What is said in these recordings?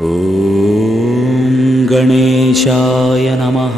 ಓಂ ಗಣೇಶಾಯ ನಮಃ.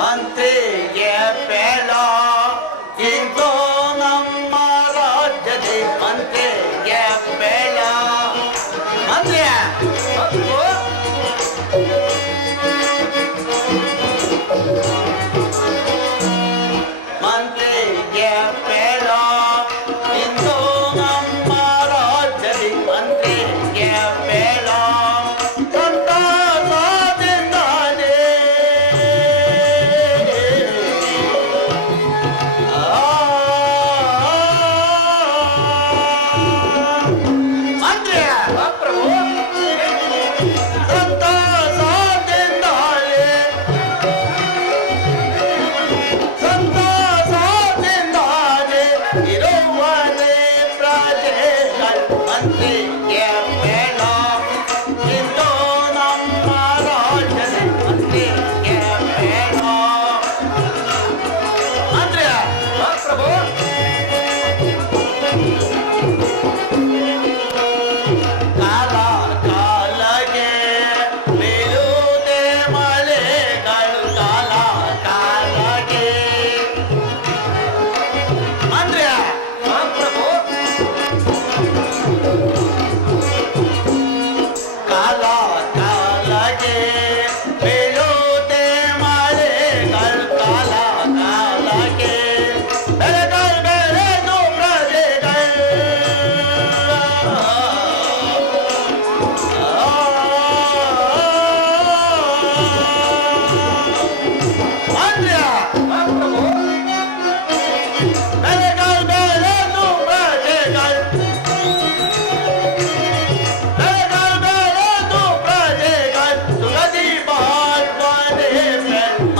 ಮಂತ್ರಿಗೆ ಬೇಡ ಇಂದು ನಮ್ಮ ರಾಜ್ಯದ ಮಂತ್ರಿಗೆ ಬೇಡ ಮಂತ್ರಿ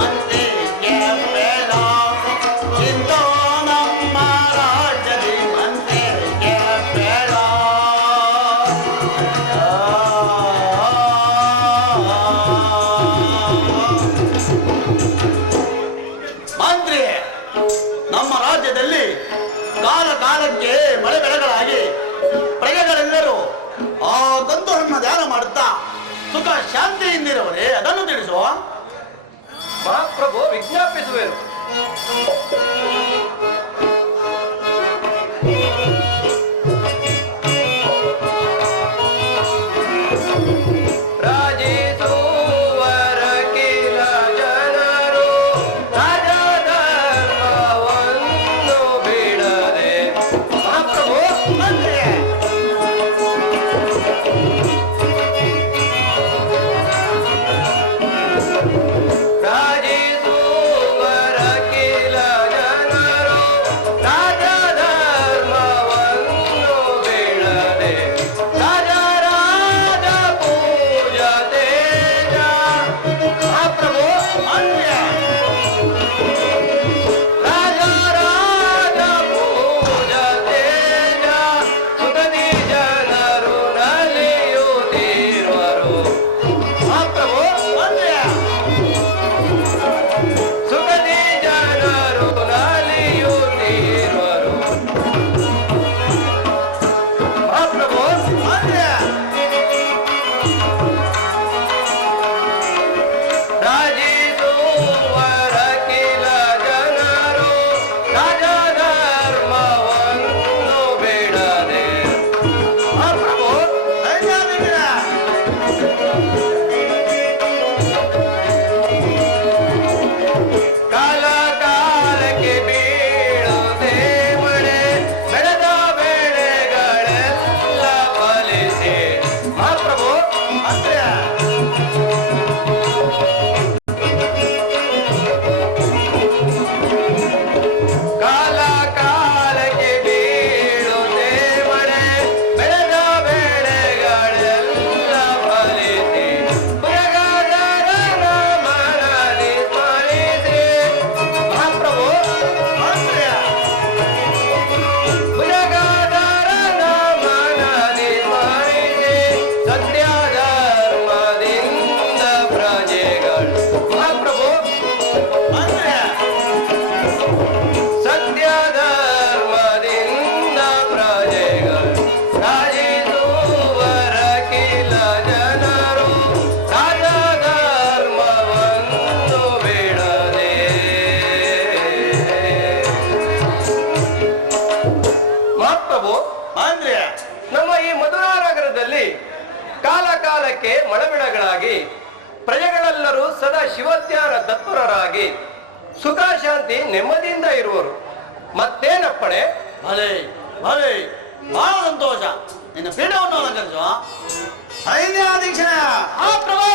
ಮಂತ್ರಿಗೆ ಬೇಡ ಇಂದು ನಮ್ಮ ರಾಜ್ಯದ ಮಂತ್ರಿಗೆ ಬೇಡ ನಮ್ಮ ರಾಜ್ಯದಲ್ಲಿ ಕಾಲ ಕಾಲಕ್ಕೆ ಮಳೆ ಬೆಳೆಗಳಾಗಿ ಪ್ರಜೆಗಳೆಲ್ಲರೂ ಆ ತಂತುರನ್ನ ಧ್ಯಾನ ಮಾಡುತ್ತಾ ಸುಖ ಶಾಂತಿಯಿಂದಿರುವರೇ ಅದನ್ನು ತಿಳಿಸುವ ಮಹಾಪ್ರಭು ವಿಜ್ಞಾಪಿಸುವೆನು. ರಾಜೇಶ್ವರ ಕಿಲ ಜನರು ಕಾಲಕ್ಕೆ ಮಳೆ ಬೆಳೆಗಳಾಗಿ ಪ್ರಜೆಗಳೆಲ್ಲರೂ ಸದಾ ಶಿವಧ್ಯಾನ ತತ್ಪರರಾಗಿ ಸುಖ ಶಾಂತಿ ನೆಮ್ಮದಿಯಿಂದ ಇರುವರು. ಮತ್ತೇನಪ್ಪಣೆ? ಭಲೆ ಭಲೆ, ಬಹಳ ಸಂತೋಷ. ನಿನ್ನ ಪೀಠವನ್ನು ಅಲಂಕರಿಸುವ ಸೈನ್ಯಾಧೀಕ್ಷಣ. ಆ ಪ್ರಭು.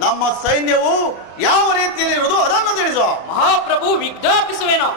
ನಮ್ಮ ಸೈನ್ಯವು ಯಾವ ರೀತಿಯಲ್ಲಿ ಇರುವುದು ಅದನ್ನು ತಿಳಿಸುವ. ಮಹಾಪ್ರಭು ವಿಜ್ಞಾಪಿಸುವೇನೋ.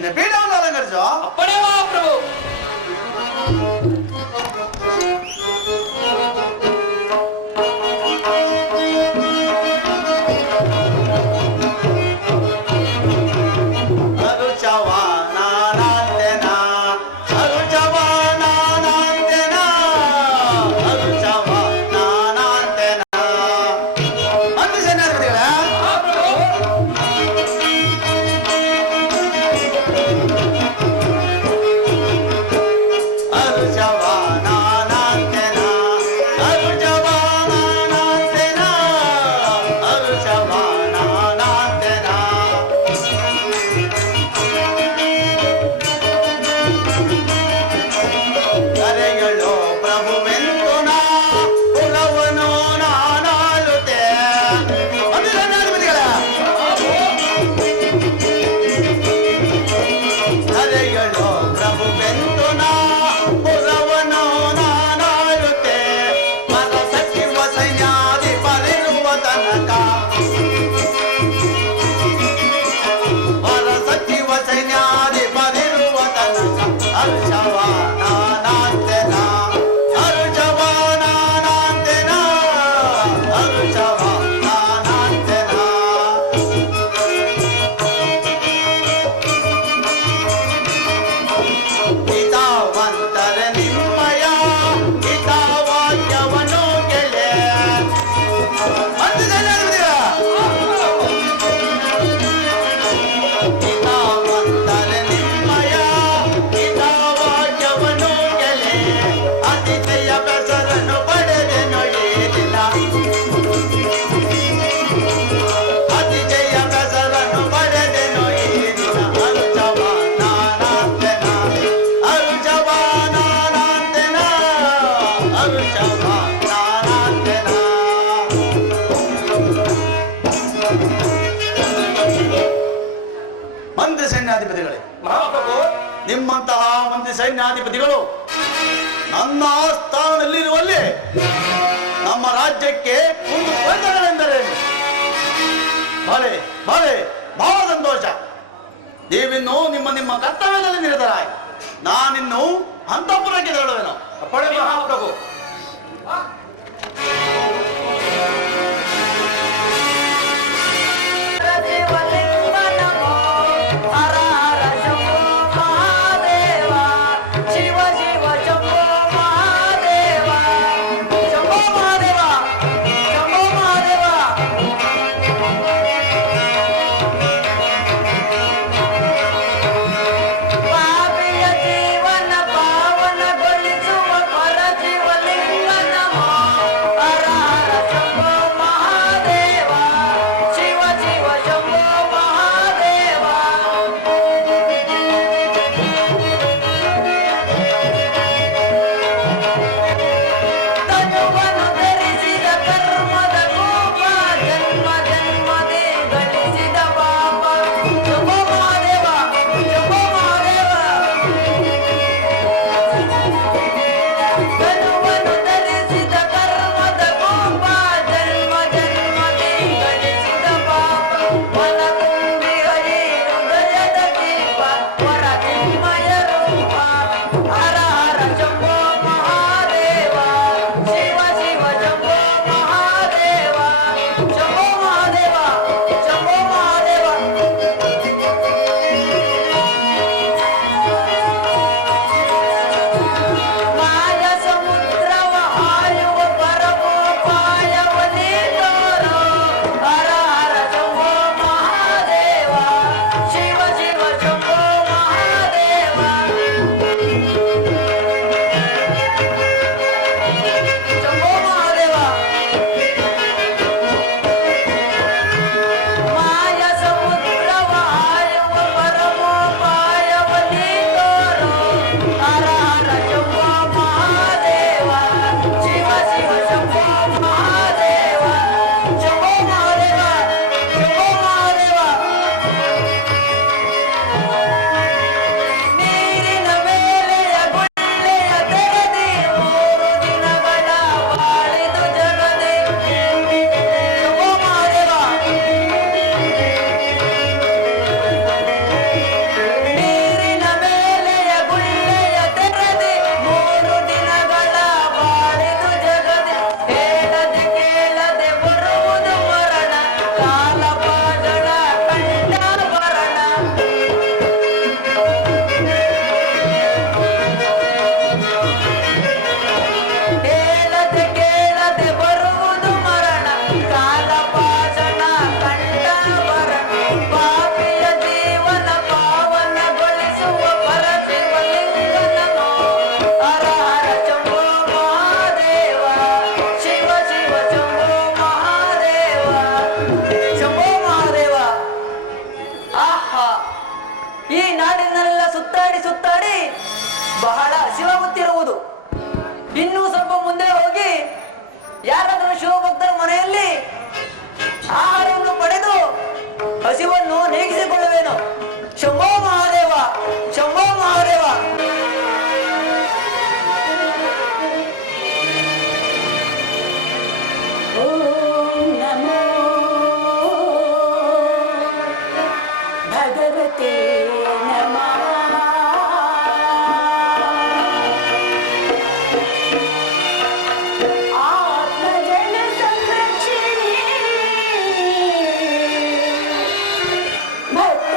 ನಿನ್ನ ಪೀಠವನ್ನು ಅಲಂಕರಿಸುವ. ಅಪ್ಪಣೆ ಮಹಾಪ್ರಭು. Arja ಮಂತ್ರಿ ಸೈನ್ಯಾಧಿಪತಿಗಳೇ, ಮಹಾಪ್ರಭು, ನಿಮ್ಮಂತಹ ಮಂತ್ರಿ ಸೈನ್ಯಾಧಿಪತಿಗಳು ನನ್ನ ಸ್ಥಾನದಲ್ಲಿರುವಲ್ಲಿ ನಮ್ಮ ರಾಜ್ಯಕ್ಕೆ ಒಂದು ಪ್ರಯೋಜನಗಳೆಂದರೇನು? ಬಹಳ ಬಹಳ ಬಹಳ ಸಂತೋಷ. ನೀವಿನ್ನು ನಿಮ್ಮ ನಿಮ್ಮ ಕರ್ತವ್ಯದಲ್ಲಿ ನಿರತರಾಗಿ ನಾನಿನ್ನು ಅಂತಃಪುರಕ್ಕೆ ತೆರಳುವೆನು. ಅಪ್ಪಣೆ ಮಹಾಪ್ರಭು. ಬಹಳ ಹಸಿವಾಗುತ್ತಿರುವುದು. ಇನ್ನೂ ಸ್ವಲ್ಪ ಮುಂದೆ ಹೋಗಿ ಯಾರಾದರೂ ಶಿವಭಕ್ತರ ಮನೆಯಲ್ಲಿ ಆಹಾರವನ್ನು ಪಡೆದು ಹಸಿವನ್ನು ನೀಗಿಸಿಕೊಳ್ಳುವೇನು. ಶಂಭೋ ಮಹಾದೇವ, ಶಂಭೋ ಮಹಾದೇವ. ಓಂ ನಮೋ ಭಗವತೆ ನಮಃ. ಭಕ್ತ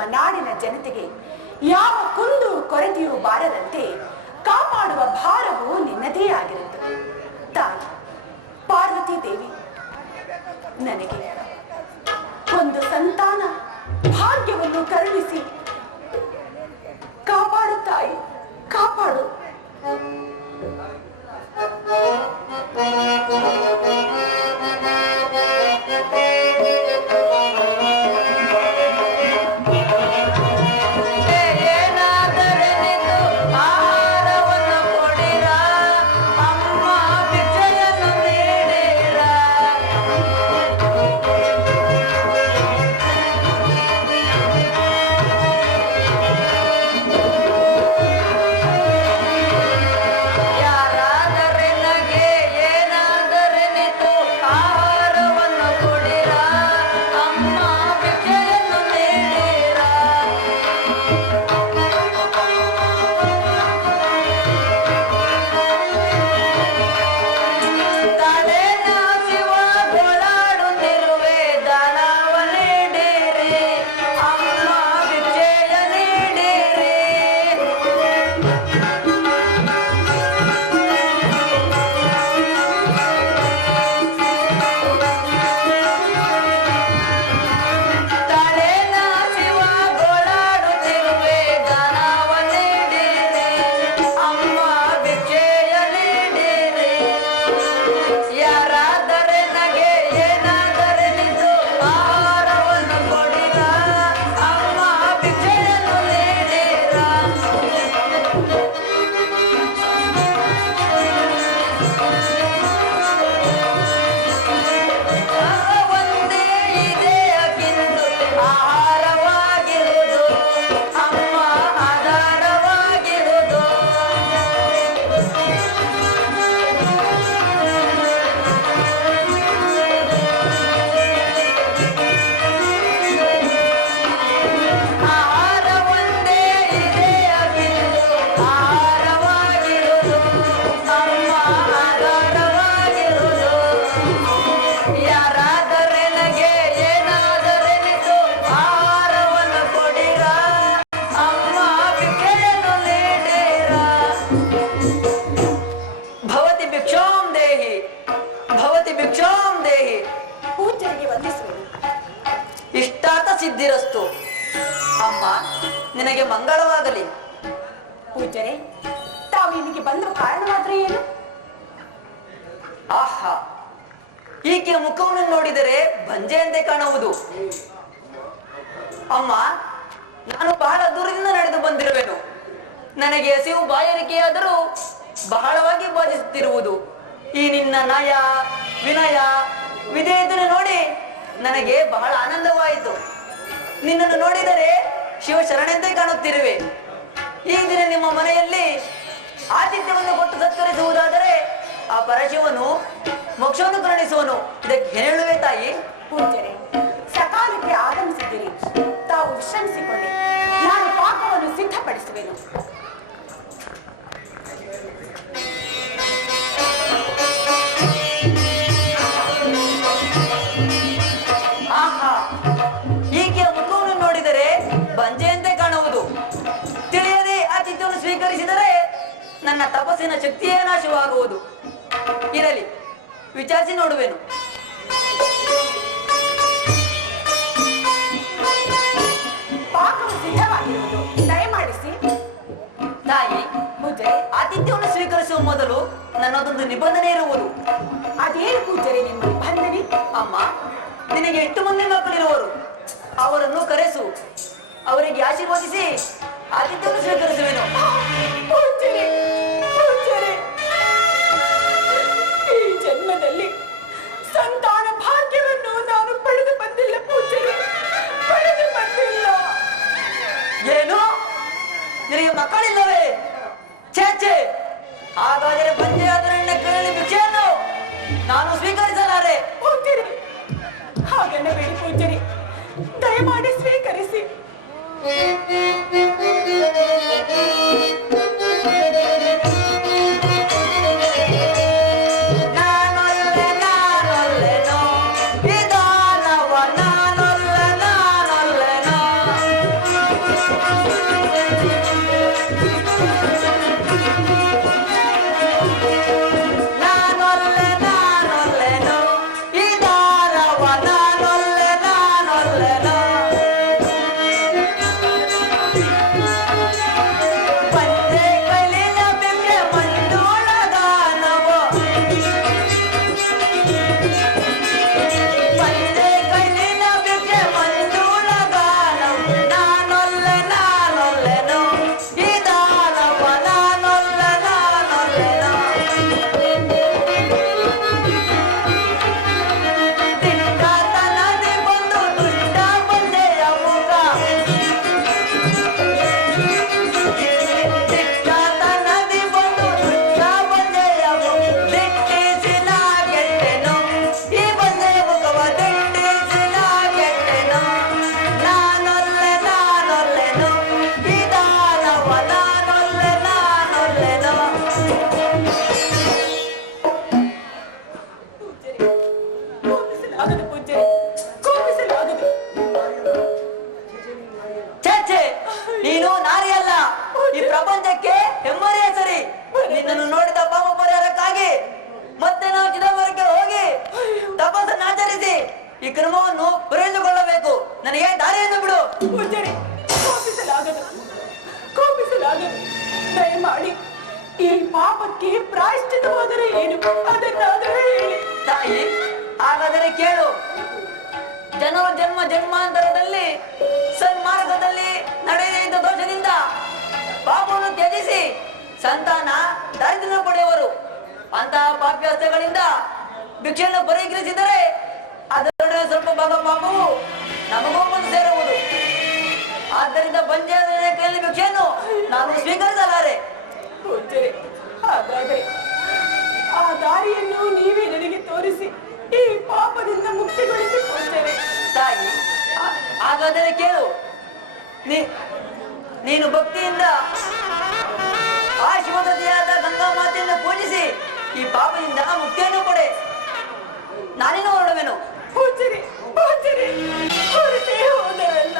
ನಮ್ಮ ನಾಡಿನ ಜನತೆಗೆ ಯಾವ ಕುಂದು ಕೊರತೆಯೂ ಬಾರದಂತೆ ಕಾಪಾಡುವ ಭಾರವು ನಿನ್ನದೇ ಆಗಿರುತ್ತದೆ. ತಾಯಿ ಪಾರ್ವತಿ ದೇವಿ, ನನಗೆ ಒಂದು ಸಂತಾನ ಭಾಗ್ಯವನ್ನು ಕರುಣಿಸಿ ಕಾಪಾಡು ತಾಯಿ, ಕಾಪಾಡು. ಸಿದ್ಧಿರಸ್ತು. ಅಮ್ಮ, ನಿನಗೆ ಮಂಗಳವಾಗಲಿ. ಪೂಜ್ಯರೇ, ತಾವು ಇಲ್ಲಿಗೆ ಬಂದ ಕಾರಣ ಮಾತ್ರ ಏನು? ಆಹಾ, ಈಕೆಯ ಮುಖವನ್ನು ನೋಡಿದರೆ ಬಂಜೆಯಂತೆ ಕಾಣುವುದು. ಅಮ್ಮ, ನಾನು ಬಹಳ ದೂರದಿಂದ ನಡೆದು ಬಂದಿರುವೆನು. ನನಗೆ ಹಸಿವು ಬಾಯಾರಿಕೆಯಾದರೂ ಬಹಳವಾಗಿ ಬಾಧಿಸುತ್ತಿರುವುದು. ಈ ನಿನ್ನ ನಯ, ವಿನಯ, ವಿಧೇಯತೆಯನ್ನು ನೋಡಿ ನನಗೆ ಬಹಳ ಆನಂದವಾಯಿತು. ನಿನ್ನನ್ನು ನೋಡಿದರೆ ಶಿವಶರಣಂತೆ ಕಾಣುತ್ತಿರುವೆ. ಈ ದಿನ ನಿಮ್ಮ ಮನೆಯಲ್ಲಿ ಆತಿಥ್ಯವನ್ನು ಕೊಟ್ಟು ಸತ್ಕರಿಸುವುದಾದರೆ ಆ ಪರಶಿವನು ಮೋಕ್ಷವನ್ನು ಕರುಣಿಸುವನು. ಇದಕ್ಕೆ ಹೇಳುವೆ ತಾಯಿ. ಪೂಜ್ಯರೇ, ಸಕಾಲಕ್ಕೆ ಆಗಮಿಸಿದ್ದೀರಿ. ತಾವು ವಿಶ್ರಮಿಸಿಕೊಳ್ಳಿ, ನಾನು ಪಾಕವನ್ನು ಸಿದ್ಧಪಡಿಸುವೆನು. ಆಹಾ, ಈಕೆಯ ಮುಖವನ್ನು ನೋಡಿದರೆ ಬಂಜೆಯಂತೆ ಕಾಣುವುದು. ತಿಳಿಯದೆ ಆತಿಥ್ಯವನ್ನು ಸ್ವೀಕರಿಸಿದರೆ ನನ್ನ ತಪಸ್ಸಿನ ಶಕ್ತಿಯೇ ನಾಶವಾಗುವುದು. ಇರಲಿ, ವಿಚಾರಿಸಿ ನೋಡುವೆನು. ಪಾಕವು ಸಿದ್ಧವಾಗಿರುವುದು, ದಯಮಾಡಿಸಿ. ತಾಯಿ, ಪೂಜ್ಯರೇ, ಆತಿಥ್ಯವನ್ನು ಸ್ವೀಕರಿಸುವ ಮೊದಲು ನನ್ನದೊಂದು ನಿಬಂಧನೆ ಇರುವುದು. ಅದೇನು ಪೂಜ್ಯರೇ ನಿಮ್ಮ ನಿಬಂಧನೆ? ಅಮ್ಮ, ನಿನಗೆ 8 ಮಂದಿ ಮಕ್ಕಳಿರುವರು. ಅವರನ್ನು ಕರೆಸು, ಅವರಿಗೆ ಆಶೀರ್ವದಿಸಿ ಆತಿಥ್ಯವನ್ನು ಸ್ವೀಕರಿಸುವೆನು. ಪೂಜ್ಯರೇ, ಪೂಜ್ಯರೇ, ಈ ಜನ್ಮದಲ್ಲಿ ಸಂತಾನ ಭಾಗ್ಯವನ್ನು ನಾನು ಪಡೆದು ಬಂದಿಲ್ಲ ಪೂಜ್ಯರೇ, ಪಡೆದು ಬಂದಿಲ್ಲ. ಏನು, ನಿನಗೆ ಮಕ್ಕಳಿಲ್ಲವೇ? ಛೇ, ಹಾಗಾದರೆ ಬಂಜೆಯಾದರಣ್ಣ ಕೇಳಿ ಭಿಕ್ಷೆಯನ್ನು ನಾನು ಸ್ವೀಕರಿಸಲಾರೆ. ಪೂಜ್ಯರೇ, ಹಾಗೆನ್ನಬೇಡಿ ಪೂಜ್ಯರೇ, ದಯಮಾಡಿ ಸ್ವೀಕರಿಸಿ. ನಾನೊಲ್ಲೆನೋ ವಿಧಾನವ, ನಾನೊಲ್ಲೆನೋ ಕೇಳು. ಜನರು ಜನ್ಮ ಜನ್ಮಾಂತರದಲ್ಲಿ ಸನ್ಮಾರ್ಗದಲ್ಲಿ ನಡೆಯದ ದೋಷದಿಂದ ಪಾಪವನ್ನು ತ್ಯಜಿಸಿ ಸಂತಾನ ದಾರಿದ್ರ್ಯ ಪಡೆಯುವರು. ಅಂತಹ ಪಾಪ್ಯಾಸ್ತ್ರಗಳಿಂದ ಭಿಕ್ಷೆಯನ್ನು ಪರಿಗ್ರಹಿಸಿದರೆ ಅದರೊಡನೆ ಸ್ವಲ್ಪ ಭಾಗ ಪಾಪವು ನಮಗೂ ಬಂದು ಸೇರುವುದು. ಆದ್ದರಿಂದ ಪಂಚಾಯತ್ ಕೈಯಲ್ಲಿ ಭಿಕ್ಷೆಯನ್ನು ನಾನು ಸ್ವೀಕರಿಸಲಾರೆ. ಪೂಜ್ಯರೇ, ಹಾಗಾದರೆ ಆ ದಾರಿಯನ್ನು ನೀವೇ ನನಗೆ ತೋರಿಸಿ ಈ ಪಾಪದಿಂದ ಮುಕ್ತಿಗೊಳಿಸಿ ಪೂಜ್ಯರೇ. ತಾಯಿ, ಹಾಗಾದರೆ ಕೇಳು. ನೀನು ಭಕ್ತಿಯಿಂದ ಆ ಶಿವದತೆಯಾದ ಗಂಗಾ ಮಾತೆಯನ್ನು ಪೂಜಿಸಿ ಈ ಪಾಪದಿಂದ ಮುಕ್ತಿಯನ್ನು ಕೊಡೆ. ನಾನೇನು ಹೊರಡುವೆನು. ಪೂಜ್ಯರೇ, ಪೂಜ್ಯರೇ, ಹೊರಟೇ ಹೋದರಲ್ಲ.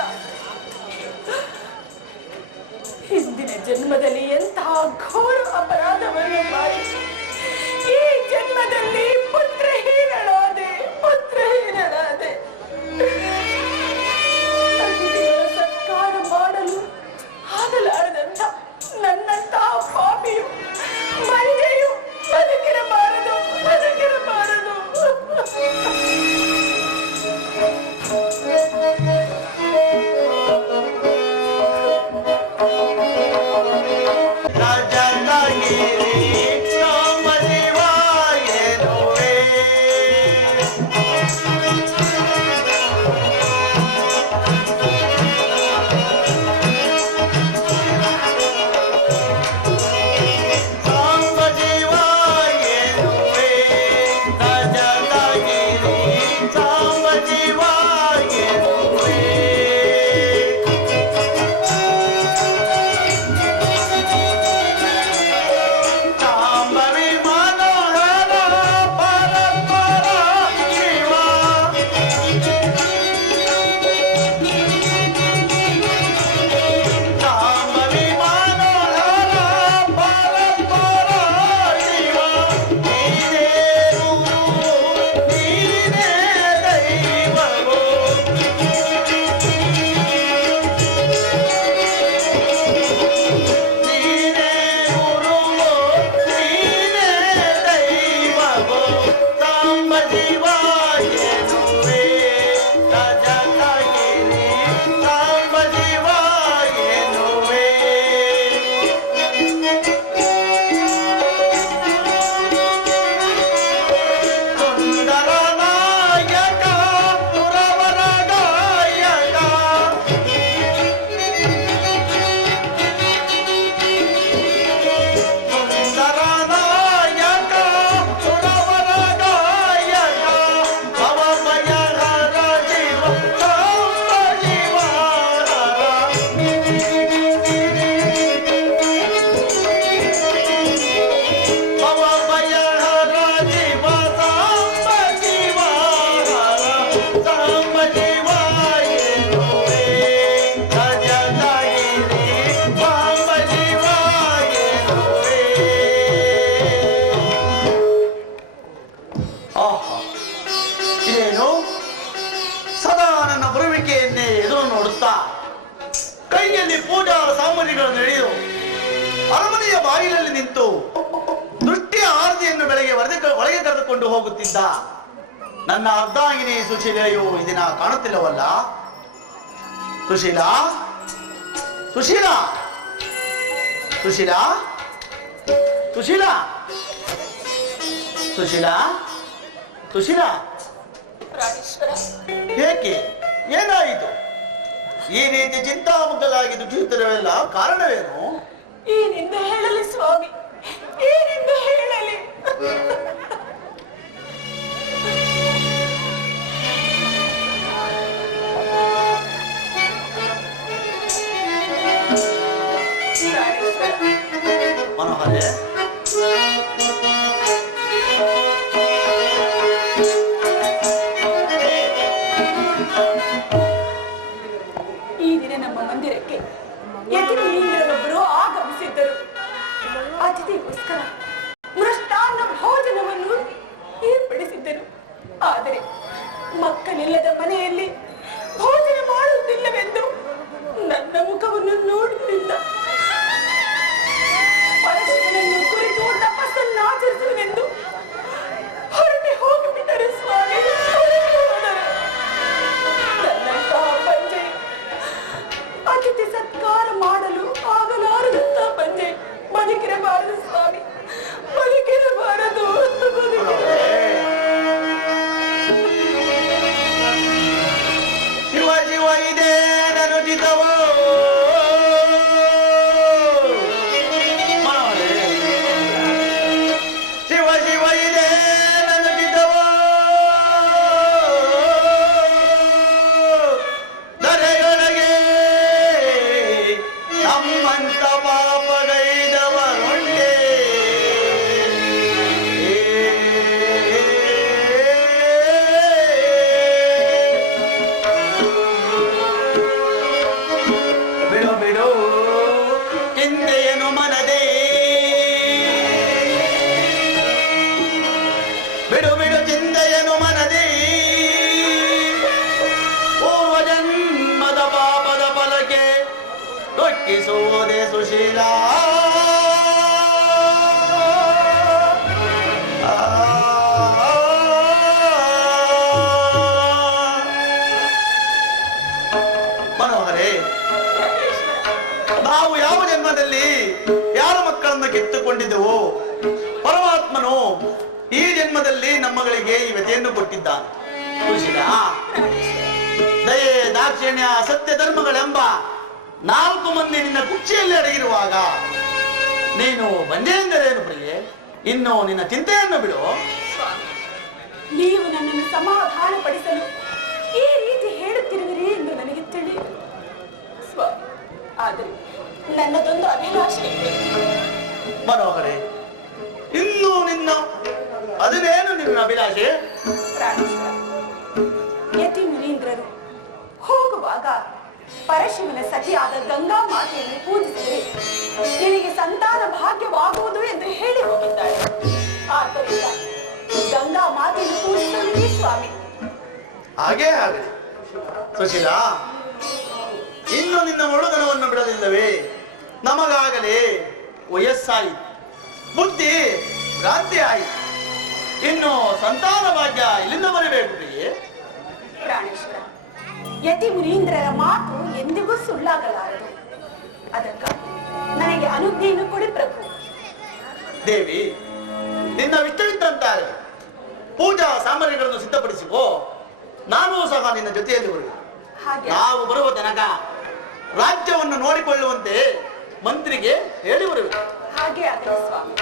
ಹಿಂದಿನ ಜನ್ಮದಲ್ಲಿ ಎಂತಹ ಘೋರ ಅಪರಾಧವನ್ನು ಮಾಡಿ ಈ ಜನ್ಮದಲ್ಲಿ ಪುತ್ರಹೀನಳಾದೆ. ಅತಿಥಿಗಳ ಸತ್ಕಾರ ಮಾಡಲು ಆಗಲಾರದಂತ ನನ್ನಂತಹ ಪಾಪಿಯು ಮಂಜೆಯು ಬದುಕಿರಬಾರದು. ಅರಮನೆಯ ಬಾಗಿಲಲ್ಲಿ ನಿಂತು ದೃಷ್ಟಿಯ ಆರತಿಯನ್ನು ಬೆಳಗ್ಗೆ ಒಳಗೆ ಕರೆದುಕೊಂಡು ಹೋಗುತ್ತಿದ್ದ ನನ್ನ ಅರ್ಧಾಂಗಿನಿ ಸುಶೀಲೆಯು ಇದನ್ನ ಕಾಣುತ್ತಿಲ್ಲವಲ್ಲ? ಸುಶೀಲಾ, ಸುಶೀಲಾ, ಸುಶೀಲಾ, ಸುಶೀಲಾ, ಸುಶೀಲಾ, ಸುಶೀಲಾ, ಏಕೆ, ಏನಾಯಿತು? ಈ ರೀತಿ ಚಿಂತಾಮುಗ್ಧಲಾಗಿ ದುಃಖಿಸುತ್ತಿರುವೆಲ್ಲ ಕಾರಣವೇನು? ಏನೆಂದು ಹೇಳಲಿ ಸ್ವಾಮಿ, ಏನೆಂದು ಹೇಳಲಿ? ಮನೋಹರೇ, ಈ ದಿನ ನಮ್ಮ ಮಂದಿರಕ್ಕೆ ಯತಿಮುನಿಯರೊಬ್ಬರು ಆಗಮಿಸಿದ್ದರು. ಅತಿಥಿಗೋಸ್ಕರ ಮೃಷ್ಟಾನ್ನ ಭೋಜನವನ್ನು ಏರ್ಪಡಿಸಿದ್ದರು. ಆದರೆ ಮಕ್ಕಳಿಲ್ಲದ ಮನೆಯಲ್ಲಿ ಭೋಜನ ಮಾಡುವುದಿಲ್ಲವೆಂದು ನನ್ನ ಮುಖವನ್ನು ನೋಡಿದ್ರಿಂದ ಪರಶಿವನನ್ನು ಕುರಿತು ತಪಸ್ಸನ್ನು ಆಚರಿಸುವೆಂದು ಹೊರಟೆ ಹೋಗಿಬಿಟ್ಟರು ಸ್ವಾಮಿ. ಜಿತವ ಶಿವ ಶಿವ ಇದೆ ನನ್ನ ಜಿತವ ದರೆಯೊಳಗೆ ನಮ್ಮಂತ ಪಾಪಗೈದವರುಂಟೆ ಬಿಡು ಬಿಡು ಚಿಂತೆಯನು ಮನದೇ ಬಿಡು ಬಿಡು ಚಿಂತೆಯನು ಮನದೇ ಪೂರ್ವ ಜನ್ಮದ ಪಾಪದ ಫಲಕ್ಕೆ ದುಃಖಿಸುವುದೇ ಸುಶೀಲ ಮನೋಹರೇ, ನಾವು ಯಾವ ಜನ್ಮದಲ್ಲಿ ಯಾರ ಮಕ್ಕಳನ್ನ ಕಿತ್ತುಕೊಂಡಿದ್ದೆವೋ ಪರಮಾತ್ಮನು ಈ ಜನ್ಮದಲ್ಲಿ ನಮ್ಮಗಳಿಗೆ ಈ ವ್ಯತೆಯನ್ನು ಕೊಟ್ಟಿದ್ದಾನೆ. ಸುಶೀಲ, ದಯೆ ದಾಕ್ಷಿಣ್ಯ ಸತ್ಯ ಧರ್ಮಗಳೆಂಬ 4 ಮಂದಿ ನಿನ್ನ ಕುರ್ಚಿಯಲ್ಲಿ ಅಡಗಿರುವಾಗ ನೀನು ಬಂದೆ ಎಂದರೇನು ಪ್ರಿಯೆ? ಇನ್ನು ನಿನ್ನ ಚಿಂತೆಯನ್ನು ಬಿಡು. ನೀವು ನನ್ನನ್ನು ಸಮಾಧಾನ ಪಡಿಸಲು ಈ ರೀತಿ ಹೇಳುತ್ತಿರುವಿರಿ ಎಂದು ನನಗೆ ತಿಳಿಯಿತು ಸ್ವಾಮಿ. ಆದರೆ ನನ್ನದೊಂದು ಅಭಿಲಾಷೆ ಇದೆ. ಮನೋಹರೇ, ಇನ್ನು ಅದೇನೇನು ನಿನ್ನ ಅಭಿಲಾಷೆ? ಪ್ರಾಣೇಶ್ವರ, ಯತಿ ಮುನೀಂದ್ರರು ಹೋಗುವಾಗ ಪರಶಿವನ ಸತಿಯಾದ ಗಂಗಾ ಮಾತೆಯನ್ನು ಪೂಜಿಸಿದರೆ ನಿನಗೆ ಸಂತಾನ ಭಾಗ್ಯವಾಗುವುದು ಎಂದು ಹೇಳಿ ಹೋಗಿದ್ದಾಳೆ. ಆದ್ದರಿಂದ ಗಂಗಾ ಮಾತೆಯನ್ನು ಪೂಜಿಸಲಿ ಸ್ವಾಮಿ. ಹಾಗೇ ಆಗಲಿ. ಸುಶೀಲಾ, ಇನ್ನು ನಿನ್ನ ಒಳುಗನವನ್ನು ಬಿಡಲಿಲ್ಲವೇ? ನಮಗಾಗಲೇ ವಯಸ್ಸಾಯಿತು, ಬುದ್ಧಿ ಭ್ರಾಂತಿ ಆಯಿತು. ಇನ್ನು ಸಂತಾನ ಭಾಗ್ಯ ಇಲ್ಲಿಂದ ಬರಬೇಕು ಪ್ರಿಯೆ. ಪ್ರಾಣೇಶ್ವರ, ಯತಿ ಮುನೀಂದ್ರರ ಮಾತು ಎಂದಿಗೂ ಸುಳ್ಳಾಗಲಾರದು. ಅದಕ್ಕಾಗಿ ನನಗೆ ಅನುಜ್ಞೆಯನ್ನು ಕೊಡಿ ಪ್ರಭು. ದೇವಿ, ನಿನ್ನ ಇಷ್ಟವಿದ್ದಂತಾರೆ ಪೂಜಾ ಸಾಮಗ್ರಿಗಳನ್ನು ಸಿದ್ಧಪಡಿಸಿಕೋ. ನಾನೂ ಸಹ ನಿನ್ನ ಜೊತೆಯಲ್ಲಿ ಬರುವೆ. ನಾವು ಬರುವ ತನಕ ರಾಜ್ಯವನ್ನು ನೋಡಿಕೊಳ್ಳುವಂತೆ ಮಂತ್ರಿಗೆ ಹೇಳಿ ಬರುವೆ. ಹಾಗೆ ಆಗಲಿ ಸ್ವಾಮಿ.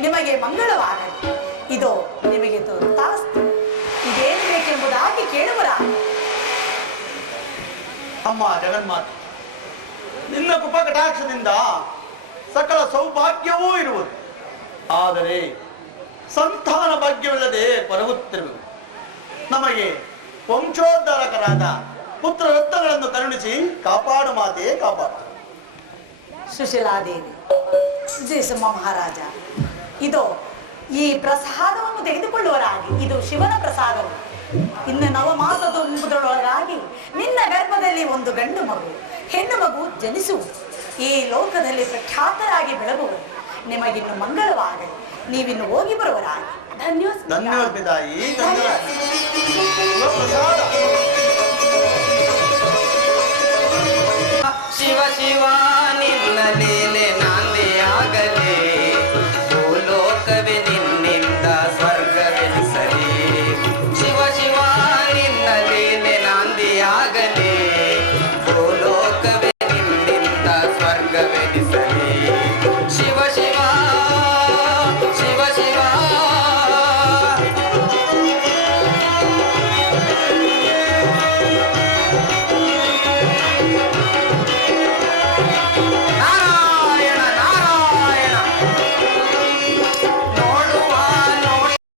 ನಿಮಗೆ ಮಂಗಳವಾಗಲಿ. ಇದು ನಿಮಗೆ ತಥಾಸ್ತು. ಇದೇನು ಬೇಕೆಂಬುದಾಗಿ ಕೇಳುವರ. ಅಮ್ಮ ಜಗನ್ಮಾತೆ, ನಿನ್ನ ಕೃಪಾ ಕಟಾಕ್ಷದಿಂದ ಸಕಲ ಸೌಭಾಗ್ಯವೂ ಇರುವುದು. ಆದರೆ ಸಂತಾನ ಭಾಗ್ಯವಿಲ್ಲದೆ ಕೊರಗುತ್ತಿರುವುದು. ನಮಗೆ ವಂಶೋದ್ಧಾರಕರಾದ ಪುತ್ರ ರತ್ನಗಳನ್ನು ಕರುಣಿಸಿ ಕಾಪಾಡು ಮಾತೆ, ಕಾಪಾಡು. ಸುಶೀಲಾದೇವಿ, ಜಯಸಮ್ಮ ಮಹಾರಾಜ, ಇದು ಈ ಪ್ರಸಾದವನ್ನು ತೆಗೆದುಕೊಳ್ಳುವರಾಗಿ. ಇದು ಶಿವನ ಪ್ರಸಾದವು. ಇನ್ನು ನವಮಾಸದೊಂಬುದರೊಳಗಾಗಿ ನಿನ್ನ ಗರ್ಭದಲ್ಲಿ ಒಂದು ಗಂಡು ಮಗು, ಹೆಣ್ಣು ಮಗು ಜನಿಸುವುದು. ಈ ಲೋಕದಲ್ಲಿ ಪ್ರಖ್ಯಾತರಾಗಿ ಬೆಳಗುವುದು. ನಿಮಗಿನ್ನು ಮಂಗಳವಾಗಲಿ. ನೀವಿನ್ನು ಹೋಗಿ ಬರುವರಾಗಿ. ಧನ್ಯವಾದ ತಾಯಿ, ಧನ್ಯವಾದ. ಶಿವ ಶಿವ